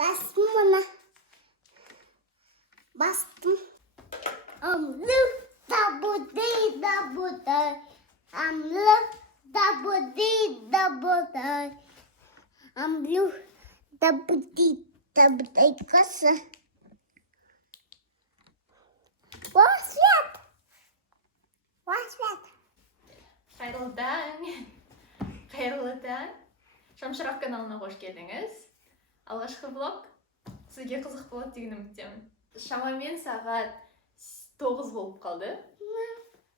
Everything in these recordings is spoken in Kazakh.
Bastım ona. Bastım. Look, double D, double D. Look, double D, double D. Look, double D, double D. Kası. Свет. Свет. Қайырлы таң. Қайырлы таң. Шамшырақ каналына қош келдіңіз. Алғашқы влог сізге қызық болады деген үміттемін. Шамамен сағат 9 болып қалды.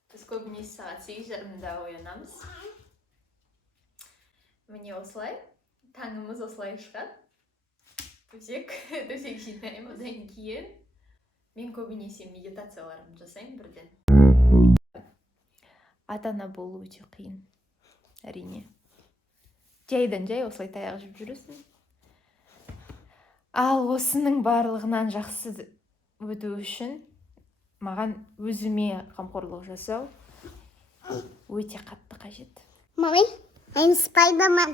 Біз көбінесе сағат 8:30-да оянамыз. Міне осылай. Таңымыз осылай шығады. Төсек жинаймын. Одан кейін мен көбінесе медитацияларымды жасаймын бірден. Ата-ана болу өте қиын. Әрине. Жайдан жай осылай таяқ жеп жүресің. Ал осының барлығынан жақсы өту үшін маған өзіме қамқорлық жасау өте қатты қажет. Mommy, I'm Spider-Man.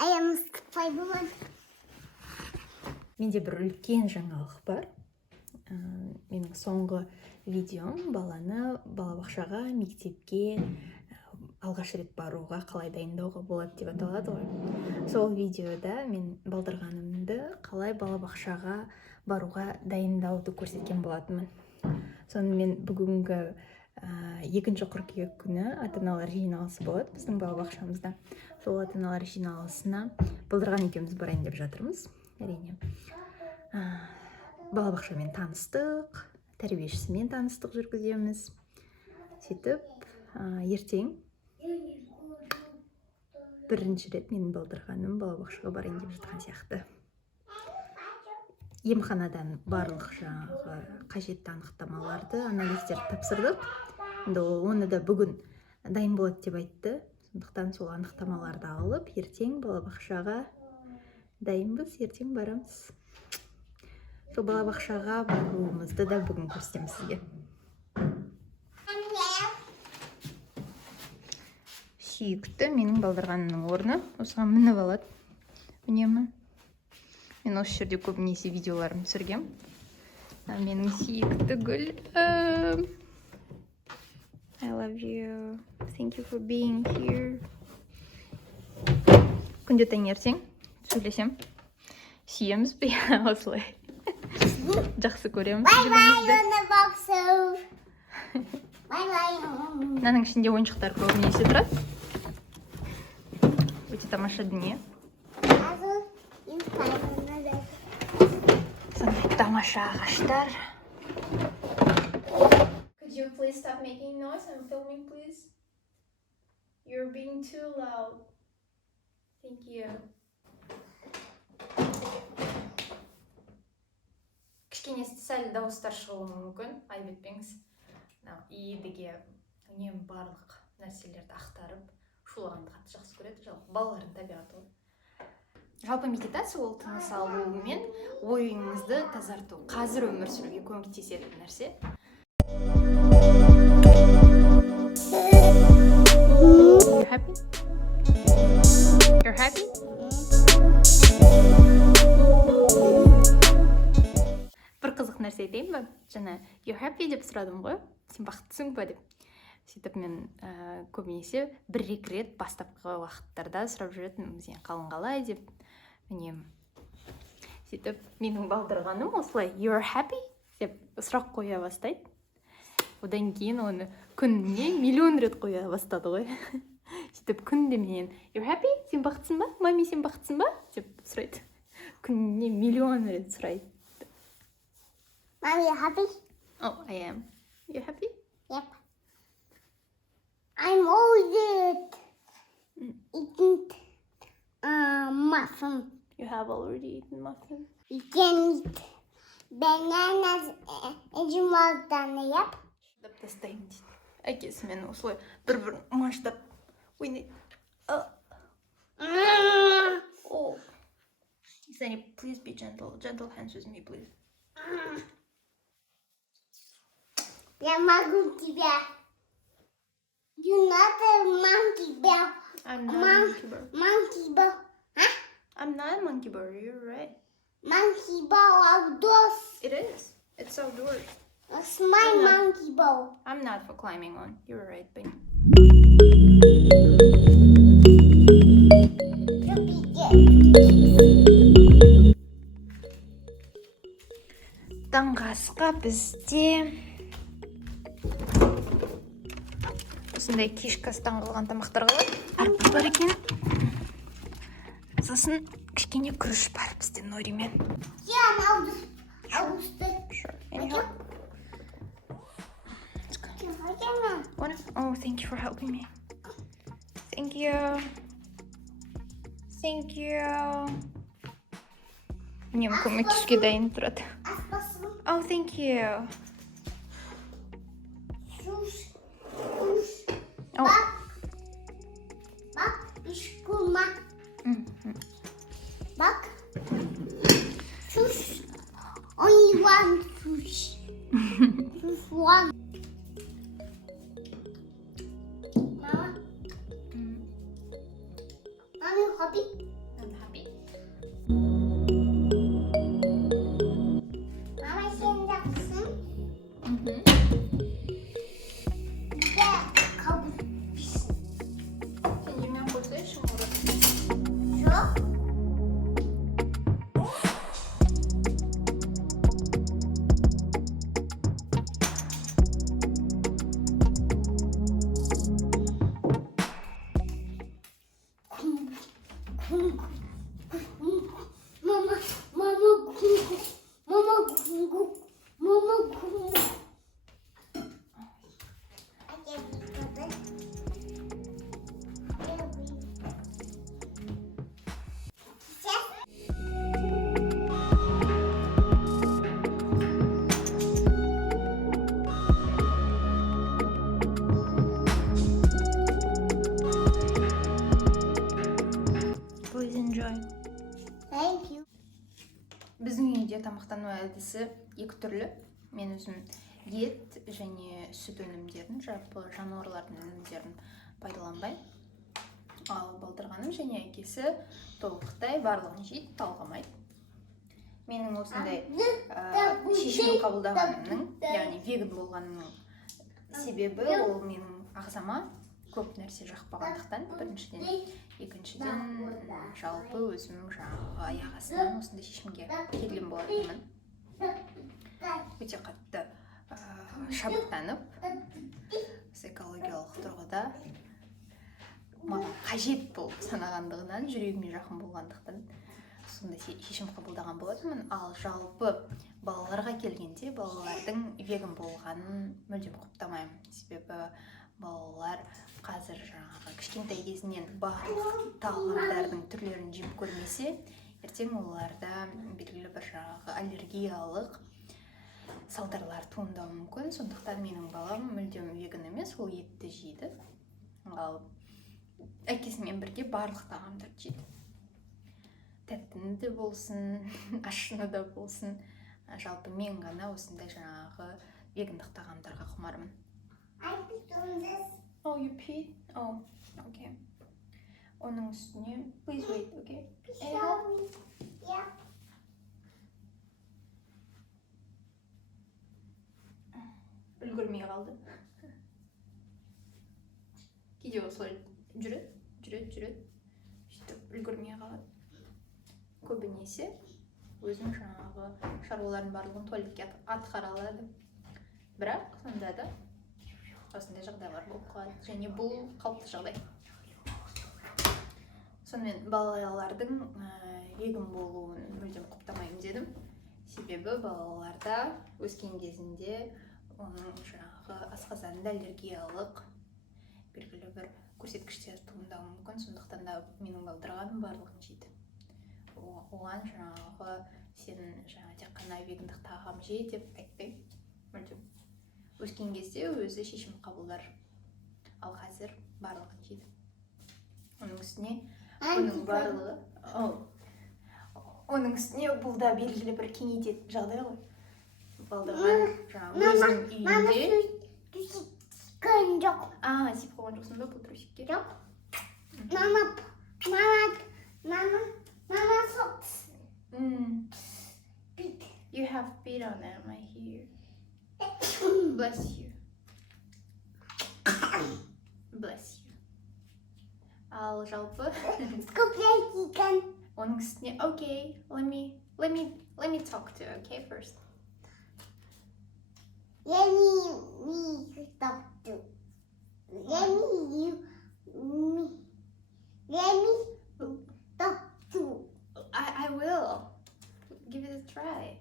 I am Spider-Man. Менде бір үлкен жаңалық бар. Менің соңғы видеом баланы балабақшаға, мектепке алғаш рет баруға қалай дайындауға болады деп аталады ғой. Сол видеода мен балдырғанымды қалай балабақшаға баруға дайындауды көрсеткен болатынмын. Соны мен бүгінгі 2 қыркүйек күні ата-аналар жиналысы болады біздің балабақшамызда. Сол ата-аналар жиналысына балдырған екеуміз барайын деп жатырмыз. Әрине. Балабақшамен таныстық, тәрбиешісімен таныстық жүргіземіз. Сөйтіп, ертең бірінші рет менің балдырғаным балабақшаға барайын деп жатқан сияқты. Емханадан барлық жаңағы қажетті анықтамаларды, анализдерді тапсырдық. Оны да бүгін дайын болады деп айтты. Сондықтан сол анықтамаларды алып, ертең балабақшаға дайынбыз, ертең барамыз. Сол балабақшаға баруымызды да бүгін көрсетеміз сізге. Сүйікті менің балдырғанымның орны. Осыған мініп алады. Үнемі. Мен осы жерде көбінесе видеоларым түсіргем. Менің сүйікті гүл. I love you. Thank you for being here. Күнде таңертең сөйлесем. Сүйеміз бе? Осылай. Жақсы көреміз. Мынаның ішінде ойыншықтар көбінесе тұрады. Өте тамаша дүние. Сондай тамаша ағаштар. Could you please stop making noise? I'm filming, please. You're being too loud. Thank you. Кішкене сәл дауыстар шығуы мүмкін, айбетпеңіз. Едіге үнемі барлық нәрселерді ақтарып, шулағанды қатты жақсы көреді. Жалпы балалардың табиғаты ғой. Жалпы медитация ол тыныс алу мен ойыңызды тазарту. Қазір өмір сүруге көмектесетін нәрсе. You're happy? You're happy? Бір қызық нәрсе айтайын ба? Жаңа you're happy деп сұрадым ғой. Сен бақыттысың ба деп. Сөйтіп мен көбінесе 1-2 рет бастапқы уақыттарда сұрап жүретінмін, сен қалың қалай деп. Міне. Сөйтіп менің балдырғаным осылай you're happy деп сұрақ қоя бастайды. Одан кейін оны күніне миллион рет қоя бастады ғой. Сөйтіп күнде менен you're happy? Сен бақытсың ба? Мами, сен бақытсың ба? деп сұрайды. Күніне миллион рет сұрайды. Mommy, you happy? Oh, I am. You happy? Yep. I'm already eating muffin. You have already eaten muffin. You can eat bananas and molten, yep. Шыдап тастайын дейді. Әкесі мен осылай бір-бір маштап ойнайды. Oh. Sunny, please be gentle. Gentle hands with me, please. Я могу тебя. You're not a monkey bear. I'm not a monkey bird. Monkey bear. Huh? I'm not a monkey bird, you're right. Monkey ball outdoors. It is. It's outdoors. That's my monkey ball. I'm not for climbing on. You're right, Benny. Таңғы асқа бізде осындай кешкі астан қалған тамақтар қалады. Арпа бар екен. Сосын кішкене күріш бар бізде Норимен. Yeah, I'll stick. Sure. Anyhow. Oh, thank you for helping me. Thank you. Thank you. Мне көмектесуге дайын тұрады. Oh, thank you. Oh. Bak, işkuma. Bak. Sus. Only one sus. Sus one. Mama. Mommy, happy? I'm happy. Mama, sen de kızım. Mhm. Bir de kabul. Sen yemeğe koysayışım orada. Yok. Mama, mama, gungu. Mama, gungu. Mama, gungu. Please enjoy. Thank you. Біздің үйде тамақтану әдісі екі түрлі. Мен өзім ет және сүт өнімдерін, жалпы жануарлардың өнімдерін пайдаланбаймын. Ал балдырғаным және әкесі толықтай барлығын жейді, талғамайды. Менің осындай шешім қабылдағанымның, яғни веган болғанымның себебі ол менің ағзама көп нәрсе жақпағандықтан, біріншіден. Екіншіден, жалпы өзім жаңағы аяқ астынан осындай шешімге келген болатынмын. Өте қатты шабыттанып, экологиялық тұрғыда маған қажет болып санағандығынан, жүрегіме жақын болғандықтан сондай шешім қабылдаған болатынмын. Ал жалпы балаларға келгенде балалардың веган болғанын мүлдем құптамаймын. Себебі балалар қазір жаңағы кішкентай кезінен барлық тағамдардың түрлерін жеп көрмесе, ертең оларда белгілі бір жаңағы аллергиялық салдарлар туындауы мүмкін. Сондықтан менің балам мүлдем веган емес, ол етті жейді. Ал әкесімен бірге барлық тағамдарды жейді. Тәттіні де болсын, ащыны да болсын. Жалпы мен ғана осындай жаңағы вегандық тағамдарға құмармын. I put on this. Oh, you peed? Oh, okay. Оның үстіне, please wait, okay? Yeah. Үлгірмей қалды. Кейде осылай жүреді. Сөйтіп үлгірмей қалады. Көбінесе өзім жаңағы шаруалардың барлығын туалетке атқара алады. Бірақ сонда да осындай жағдайлар болып қалады. Және бұл қалыпты жағдай. Сонымен балалардың веган болуын мүлдем құптамаймын дедім. Себебі балаларда өскен кезінде оның жаңағы асқазанында аллергиялық белгілі бір көрсеткіштер туындауы мүмкін. Сондықтан да менің балдырғаным барлығын жейді. Оған жаңағы сен тек қана вегандық тағам жей деп айтпаймын. Мүлдем. Өскен кезде өзі шешім қабылдар. Ал қазір барлығын жейді. Оның үстіне оның барлығы, оның үстіне бұл да белгілі бір кеңейтетін жағдай ғой. Балдырған өзінің үйінде. Түскен жоқ. Сиіп қойған жоқсын ба бұл трусикке? Жоқ. Мама соқты. have spit on my hair. Bless you. Bless you. Ал жалпы Скупляйте. оның үстіне okay, let me talk to you, okay, first. Let me talk to. Let me talk to. I will. Give it a try.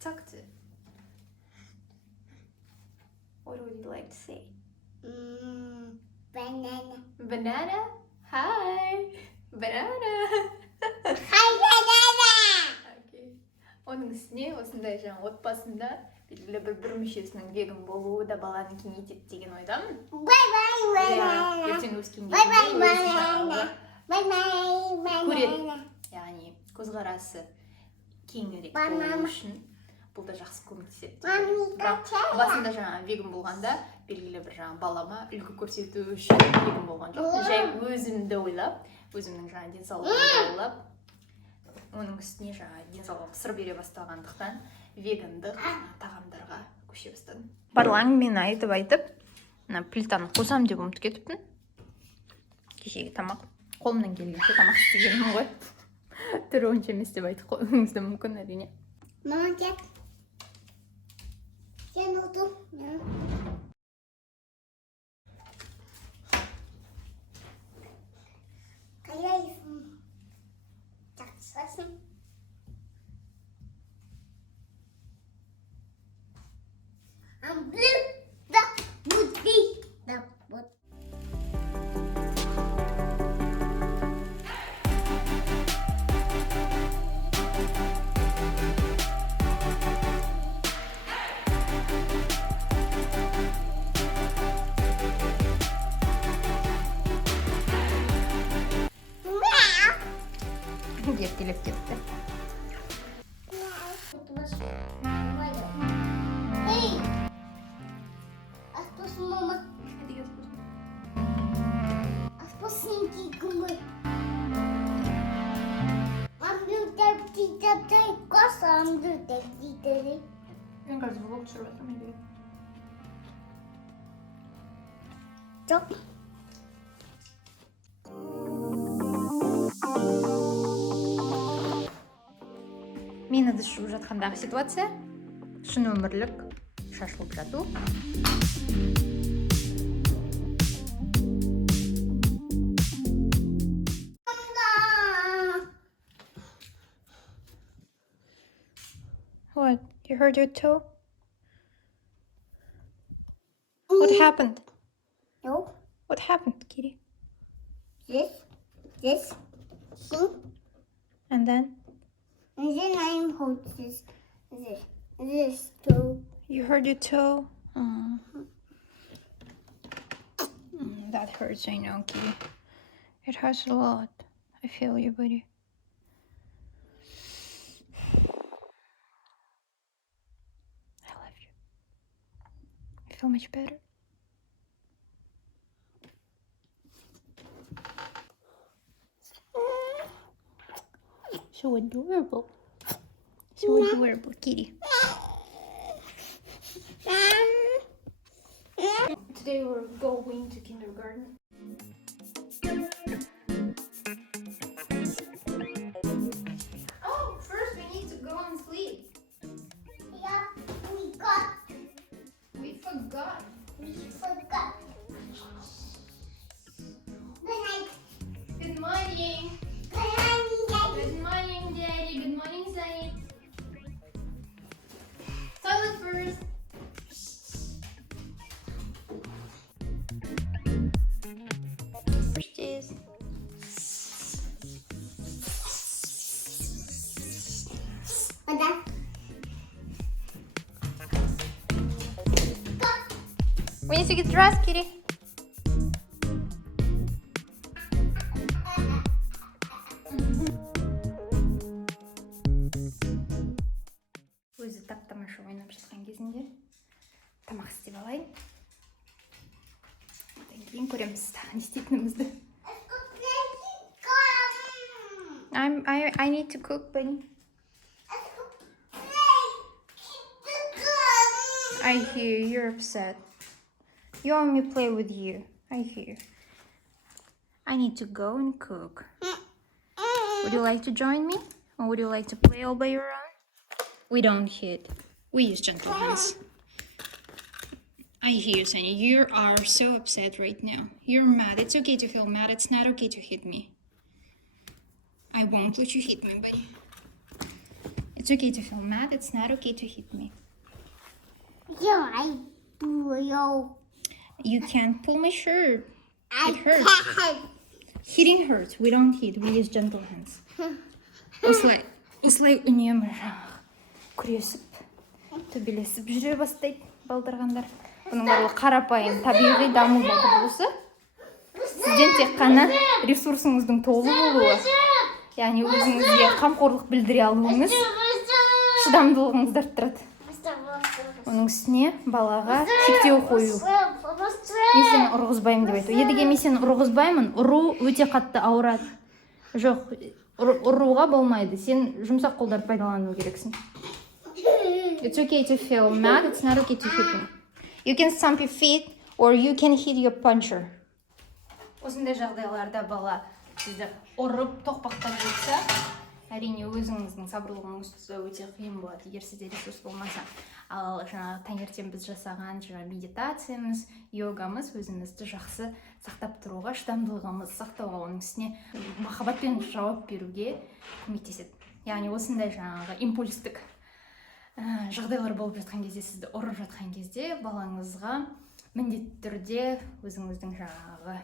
Talk to. What would you like to say? Banana. Banana? Hi! Banana! Hi, banana. Okay. Оның үстіне осындай жаңа отбасында белгілі бір мүшесінің веган болуы да баланы кеңейтеді деген ойдамын. Bye-bye, banana. Ертең өскен Bye-bye, кезінде өзі banana. жаңағы Bye-bye, banana. яғни көзқарасы кеңірек Банана. болу үшін бұл да жақсы көмектеседі. Мамика, Бірақ чая. басында жаңа веган болғанда белгілі бір жаңа балама үлгі көрсету үшін веган болған жоқпын. Жай өзімді ойлап, өзімнің жаңа денсаулығымды ойлап, оның үстіне жаңа денсаулығым сыр бере бастағандықтан вегандық тағамдарға көше бастадым. Барлық әңгімені айтып, мына плитаны қосам деп ұмытып кетіппін. Кешегі тамақ. Қолымнан келгенше тамақ істегенмін ғой. Түрі онша емес деп айтып қоюыңыз да мүмкін, әрине. Мама, кет. Сен отыр. Қалайсың? Жақсысың? I'm blue. The would be the wood. Ертелеп кетті. Hey! Aspos mama. Aspos sinki kumur. Amdu tepti tepti kosa amdu tepti tepti. Мен қазір влог түсіріп жатырмын, мен де. Жоқ. Мен ыдыс жуып жатқандағы ситуация шын өмірлік шашылып жату. What? You hurt your toe? What happened? No. What happened, Kitty? This. See? And then? And then I'm hold this too. You hurt your toe? That hurts, I know, Kitty. It hurts a lot. I feel you, buddy. I love you. I feel much better. So adorable. So adorable, Kitty. Today we're going to kindergarten. Oh, first we need to go and sleep. Yeah, we forgot. We forgot. Good night. Good morning. Good night, Daddy. Good morning, Daddy. Good morning, Zaid. Toilet first. First is. What that? We need to get dressed, Kitty. Өзі тап-тамаша ойнап жатқан кезінде тамақ істеп алайын. Одан кейін көреміз не істейтінімізді. I need to cook, buddy. I hear you're upset. You want me to play with you. I hear. I need to go and cook. Would you like to join me? Or would you like to play all by your own? We don't hit. We use gentle hands. I hear, Sunny. You are so upset right now. You're mad. It's okay to feel mad. It's not okay to hit me. I won't let you hit me, buddy. It's okay to feel mad. It's not okay to hit me. Yeah, I do. Yo. You can't pull my shirt. It hurts. Can't. Hitting hurts. We don't hit. We use gentle hands. осылай үнемі жаңағы күресіп төбелесіп жүре бастайды балдырғандар. Бұның барлығы қарапайым табиғи дамудың құбылысы. Сізден тек қана ресурсыңыздың толы болуы, яғни өзіңізге қамқорлық білдіре алуыңыз шыдамдылығыңызды арттырады. Оның үстіне балаға шектеу қою. Мен сені ұрғызбаймын деп айту. Едіге мен сені ұрғызбаймын, ұру өте қатты ауырады. Жоқ, ұруға болмайды. Сен жұмсақ қолдарды пайдалану керексің. It's okay to feel mad, it's not okay to hit me. You can stamp your feet or you can hit your puncher. Осындай жағдайларда бала сізді ұрып тоқпақтап жатса, әрине өзіңіздің сабырлығыңыз өте қиын болады, егер сізде ресурс болмаса. Ал жаңағы таңертең біз жасаған медитациямыз, йогамыз өзімізді жақсы сақтап тұруға, шыдамдылығымыз сақтауға, оның үстіне махаббатпен жауап беруге көмектеседі. Яғни осындай жаңағы импульстік жағдайлар болып жатқан кезде, сізді ұрып жатқан кезде балаңызға міндетті түрде өзіңіздің жаңағы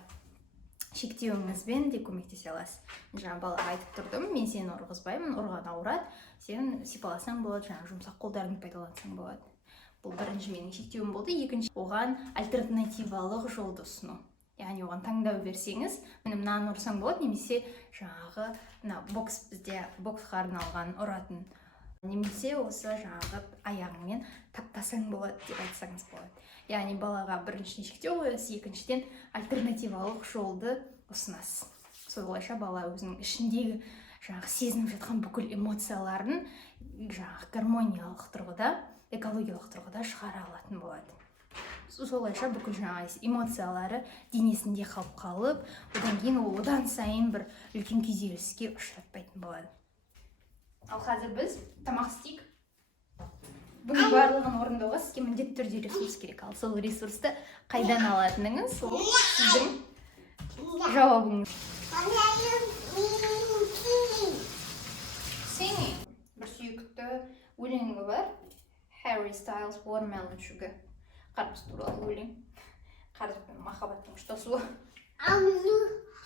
шектеуіңізбен де көмектесе аласыз. Жаңа балаға айтып тұрдым, мен сені ұрғызбаймын, ұрған ауырады, сен сипаласаң болады, жаңа жұмсақ қолдарыңды пайдалансаң болады. Бұл бірінші менің шектеуім болды. Екінші, оған альтернативалық жолды ұсыну. Яғни оған таңдау берсеңіз, мынаны ұрсаң болады, немесе жаңағы бізде боксқа арналған ұратын, немесе осы жаңағы аяғыңмен таптасаң болады деп айтсаңыз болады. Яғни балаға біріншіден шектеу қоясыз, екіншіден альтернативалық жолды ұсынасыз. Солайша бала өзінің ішіндегі жаңағы сезініп жатқан бүкіл эмоцияларын жаңағы гармониялық тұрғыда, экологиялық тұрғыда шығара алатын болады. Солайша бүкіл жаңағы эмоциялары денесінде қалып, одан кейін одан сайын бір үлкен күйзеліске ұшыратпайтын болады. Ал қазір біз тамақ істейік. Бұның барлығын орындауға сізге міндетті түрде ресурс керек. Ал сол ресурсты қайдан алатыныңыз, сол сіздің жауабыңыз. Singing. Бір сүйікті өлеңі бар. Harry Styles Watermelon Sugar. Қарбыз туралы өлең. Қарбыз бен махаббаттың ұштасуы.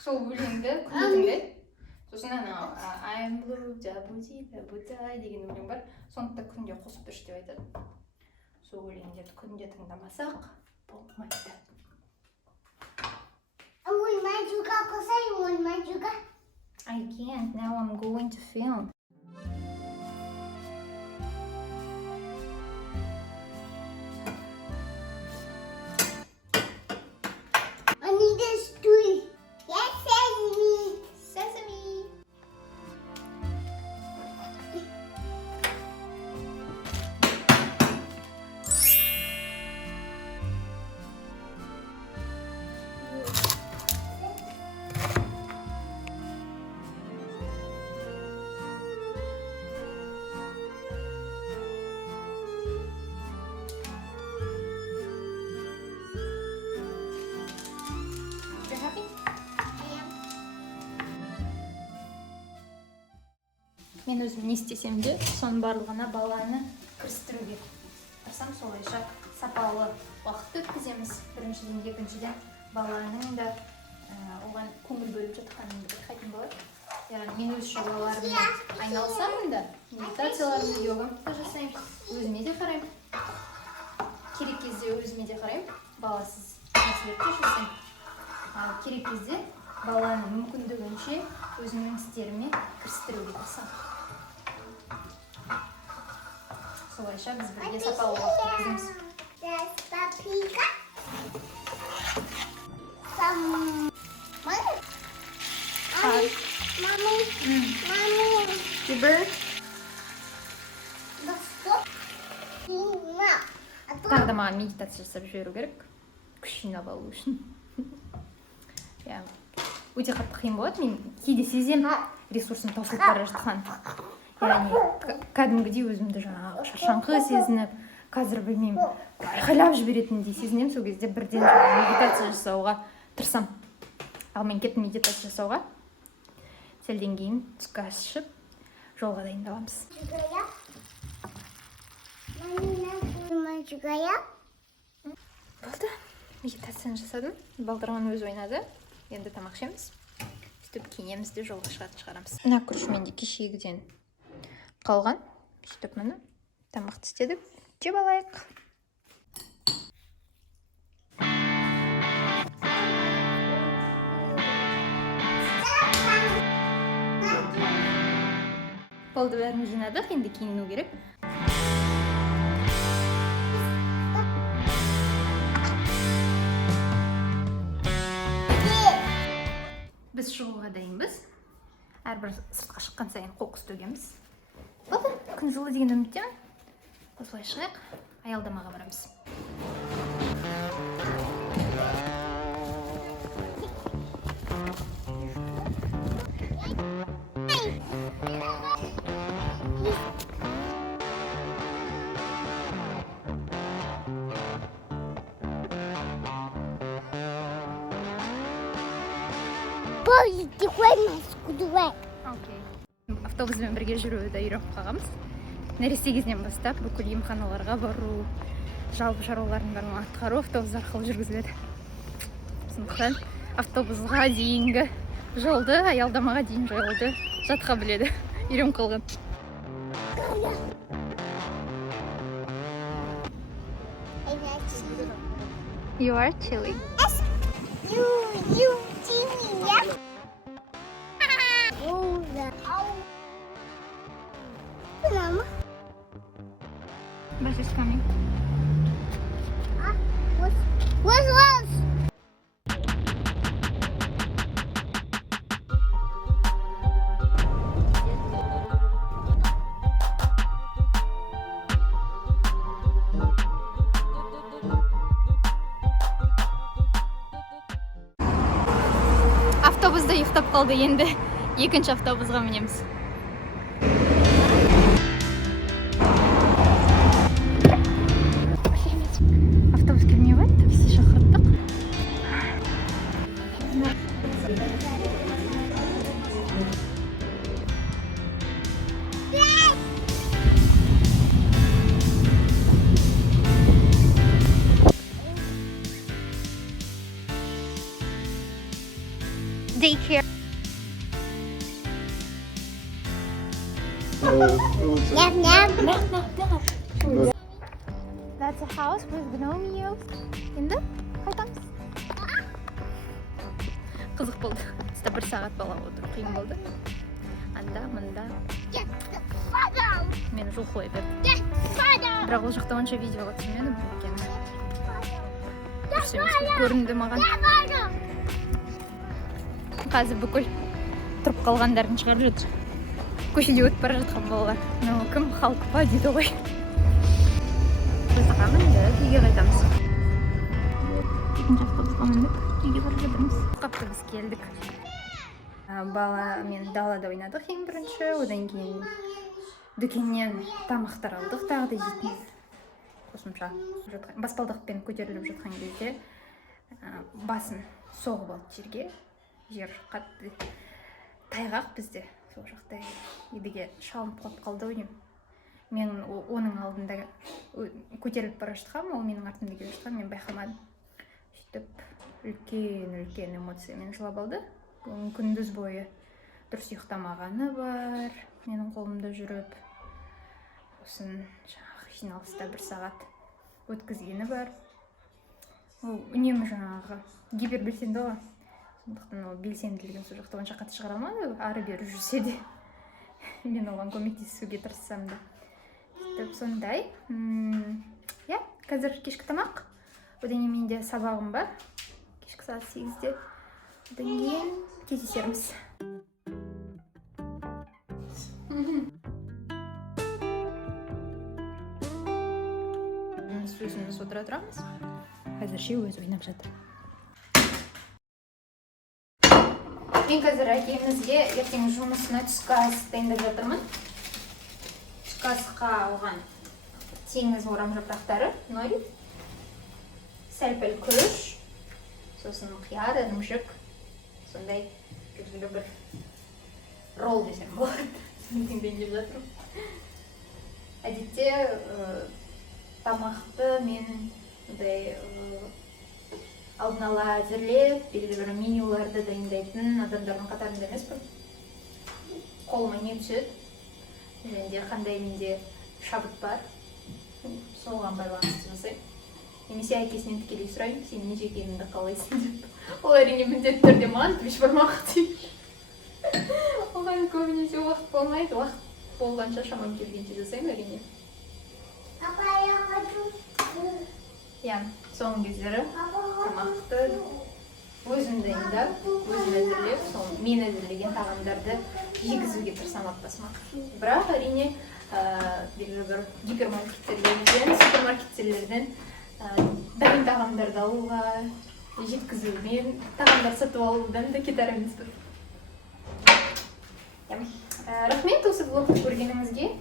Сол өлеңді күнде тыңдайды. Сосын анау I'm blue, да-бу-ди-да-бу-дай деген өлең бар. Сондықтан күнде қосып тұршы деп айтады. Сол өлеңдерді күнде тыңдамасақ болмайды. I can't, now I'm going to film. I need a stool. Yes, Sesame. Sesame. You're happy? Мен өзім не істесем де, соның барлығына баланы кірістіруге тырысам, солайша сапалы уақыт өткіземіз. Біріншіден, екіншіден баланың да оған көңіл бөліп жатқанын байқайтын болады. Яғни мен өз шаруаларыммен айналысамын да, медитацияларымды, йогамды да жасаймын, өзіме де қараймын. Керек кезде өзіме де қараймын, баласыз нәрселерді жасаймын. Ал керек кезде баланы мүмкіндігінше өзімнің істеріме кірістіруге тырысамын. Солайша біз бірге сапалы уақыт өткіземіз. Jibber. тағы да маған медитация жасап жіберу керек күш жинап алу үшін. Иә, өте қатты қиын болады. Мен кейде сеземін ресурсым таусылып бара жатқан. Яғни кәдімгідей өзімді жаңағы шаршаңқы сезініп, қазір білмеймін айқайлап жіберетіндей сезінемін. Сол кезде бірден медитация жасауға тырысамын. Ал мен кеттім медитация жасауға. Сәлден кейін түскі ас ішіп жолға дайындаламыз. Болды, медитацияны жасадым. Балдырған өзі ойнады. Енді тамақ ішеміз. Сөйтіп киінеміз де жолға шығарамыз. Мына күріш менде кешегіден қалған. Сөйтіп міне тамақты істедік. Жеп алайық. Болды, бәрін жинадық. Енді киіну керек. Біз шығуға дайынбыз. Әрбір сыртқа шыққан сайын қоқыс төгеміз. Болды, күн жылы деген үміттемін. Осылай шығайық, аялдамаға барамыз. Автобуспен бірге жүруді үйреніп қалғанбыз. Нәресте кезінен бастап бүкіл емханаларға бару, жалпы шаруалардың бәрін атқару автобус арқылы жүргізіледі. Сондықтан автобусға дейінгі жолды, аялдамаға дейін жолды жатқа біледі. Үйреніп қалған. You are chilling. You chilling, yeah? Bus is coming. What's? Автобусда ұйықтап қалды, енді екінші автобусға мінеміз. Автобус келмей қойды, такси шақырттық. Daycare. That's a house with gnomios. Енді қайтамыз. Қызық болды. Сізді бір сағат бала отыру қиын болды. Анда, мында. Мені жол қойып берді. Бірақ ол жақта онша видеоға түсірмедім. Дұрыс емес көрінді маған. Қазір бүкіл тұрып қалғандарын шығарып жатыр. Көшеде өтіп бара жатқан балалар. Мынау кім? Халық па дейді ғой. Қойсаққа міндік, үйге қайтамыз. Екінші автобусқа міндік, үйге бара жатырмыз. Қапты біз келдік. Бала мен далада ойнадық ең бірінші. Одан кейін дүкеннен тамақтар алдық. Тағы да жейтін қосымша. Баспалдақпен көтеріліп жатқан кезде басын соғып алды жерге. Жер қатты тайғақ бізде. Сол жақта едіге шалынып қалып қалды ойым. Мен оның алдында көтеріліп бара жатқам, ол менің артымда келе жатқан, мен байқамадым. Сөйтіп үлкен эмоциямен жылап алды. Күндіз бойы дұрыс ұйықтамағаны бар, менің қолымда жүріп. Осын жаңағы жиналыста бір сағат өткізгені бар. Ол үнемі жаңағы гипербелсенді ғой. Сондықтан ол белсенділігін сол жақта онша қатты шығара алмады, ары бері жүрсе де. Мен оған көмектесуге тырыссам да. Сондай. Я, қазір кешкі тамақ. Одан кейін менде сабағым бар. Кешкі сағат 8-де. Одан кейін кездесерміз. өзіміз отыра тұрамыз. Әзірше өзі ойнап жатыр. Мен қазір әкемізге ертең жұмысына түскі ас дайындап жатырмын. Түскі асқа оған теңіз орам жапырақтары, нори, сәл-пәл күріш, сосын қияр, ірімшік, сондай белгілі бір ролл десем болады. Дайындап жатырмын. Әдетте тамақты мен алдын ала әзірлеп, белгілі бір менюларды дайындайтын адамдардың қатарында емеспін. Қолыма не түседі, және қандай менде шабыт бар, соған байланысты жасаймын. Немесе әкесінен тікелей сұраймын, сен не жегеніңді қалайсың деп. Ол әрине міндетті түрде маған тыныш бармақ дейді. Оған көбінесе уақыт болмайды, уақыт болғанша шамам келгенше жасаймын әрине. Иә, соңғы кездері тамақты өзім дайындап, өзім әзірлеп, мен әзірлеген тағамдарды жегізуге тырысамын аптасыма. Бірақ әрине белгілі бір гипермаркеттерден, супермаркеттерден дайын тағамдарды алуға, жеткізумен тағамдар сатып алудан да кетер емеспін. Рахмет осы влогты көргеніңізге.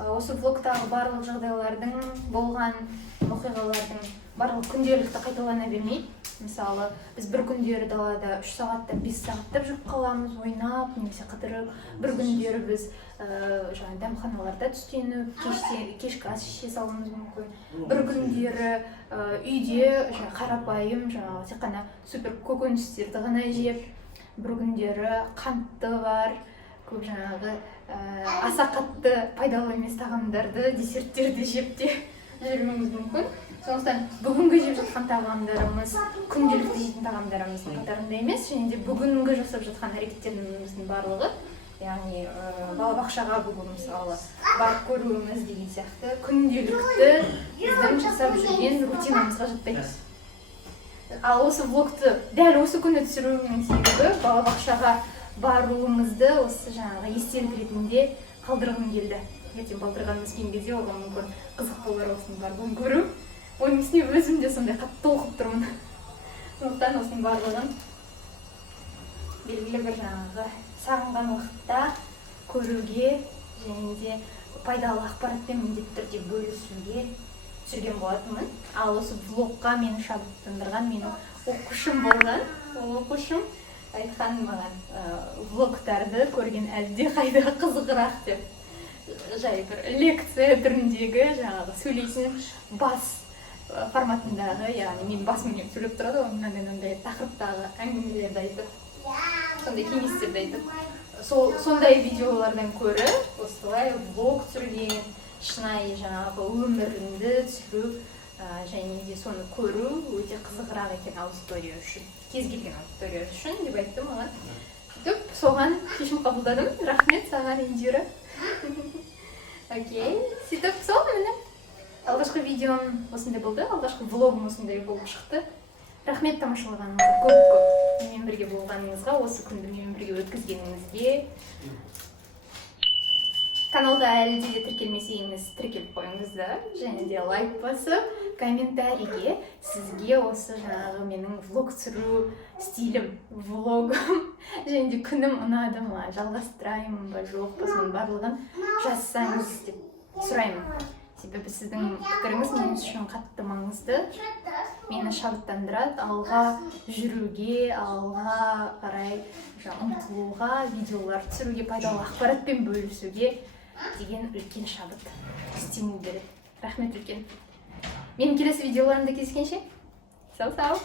Осы влогтағы барлық жағдайлардың, болған оқиғалардың барлық күнделікті қайталана бермейді. Мысалы, біз бір күндері далада 3 сағаттап, 5 сағаттап жүріп қаламыз, ойнап, немесе қыдырып. Бір күндері біз дәмханаларда түстеніп, кешкі ас іше салуымыз мүмкін. Бір күндері үйде қарапайым, тек қана супер көкөністерді ғана жеп, бір күндері қанты бар, көп аса қатты пайдалы емес тағамдарды, десерттерді жеп те жүруіміз мүмкін. Сондықтан бүгінгі жеп жатқан тағамдарымыз күнделікті жейтін тағамдарымыздың қатарында емес, және де бүгінгі жасап жатқан әрекеттеріміздің барлығы, яғни балабақшаға бүгін мысалы барып көруіміз деген сияқты күнделікті біздің жасап жүрген рутинамызға жатпайды. Ал осы влогты дәл осы күні түсіруімнің себебі балабақшаға баруымызды осы естелік ретінде қалдырғым келді. Ертең балдырғанымыз келген кезде оған мүмкін қызық болар осының барлығын көру. Оның үстіне өзім де сондай қатты оқып тұрмын. Сондықтан осының барлығын белгілі бір сағынған уақытта көруге және де пайдалы ақпаратпен міндетті түрде бөлісуге түсірген болатынмын. Ал осы влогқа мені шабыттандырған менің оқушым болған. Ол оқушым айтқан маған влогтарды көрген әлде қайда қызығырақ деп. Жай бір лекция түріндегі сөйлейтін бас форматындағы, яғни мен басыммен сөйлеп тұрады, ондай тақырыптағы әңгімелерді айтып, сондай кеңестерді айтып, сондай видеолардан көрі осылай влог түсірген, шынайы өмірінді түсіру және де соны көру өте қызығырақ екен аудитория үшін, кез келген аудитория үшін деп айтты маған. Сөйтіп, соған шешім қабылдадым. Рахмет саған, Индира. Окей, сөйтіп, сол міне. Алғашқы видеом осындай болды, алғашқы влогым осындай болып шықты. Рахмет тамашалағаныңызға, көп менімен бірге болғаныңызға, осы күнді менімен бірге өткізгеніңізге. Каналда әлі де тіркелмесеңіз, тіркеліп қойыңыздар, және де лайк басып, комментарийге сізге осы менің влог түсіру стилім, влогым, және де күнім ұнады ма, жалғастырайын ба, жоқ па, соның барлығын жазсаңыз деп сұраймын. Себебі сіздің пікіріңіз мен үшін қатты маңызды, мені шабыттандырады, алға жүруге, алға қарай ұмтылуға, видеолар түсіруге, пайдалы ақпаратпен бөлісуге деген үлкен шабыт, стимул береді. Рахмет үлкен. Менің келесі видеоларымда кездескенше, сау-сау.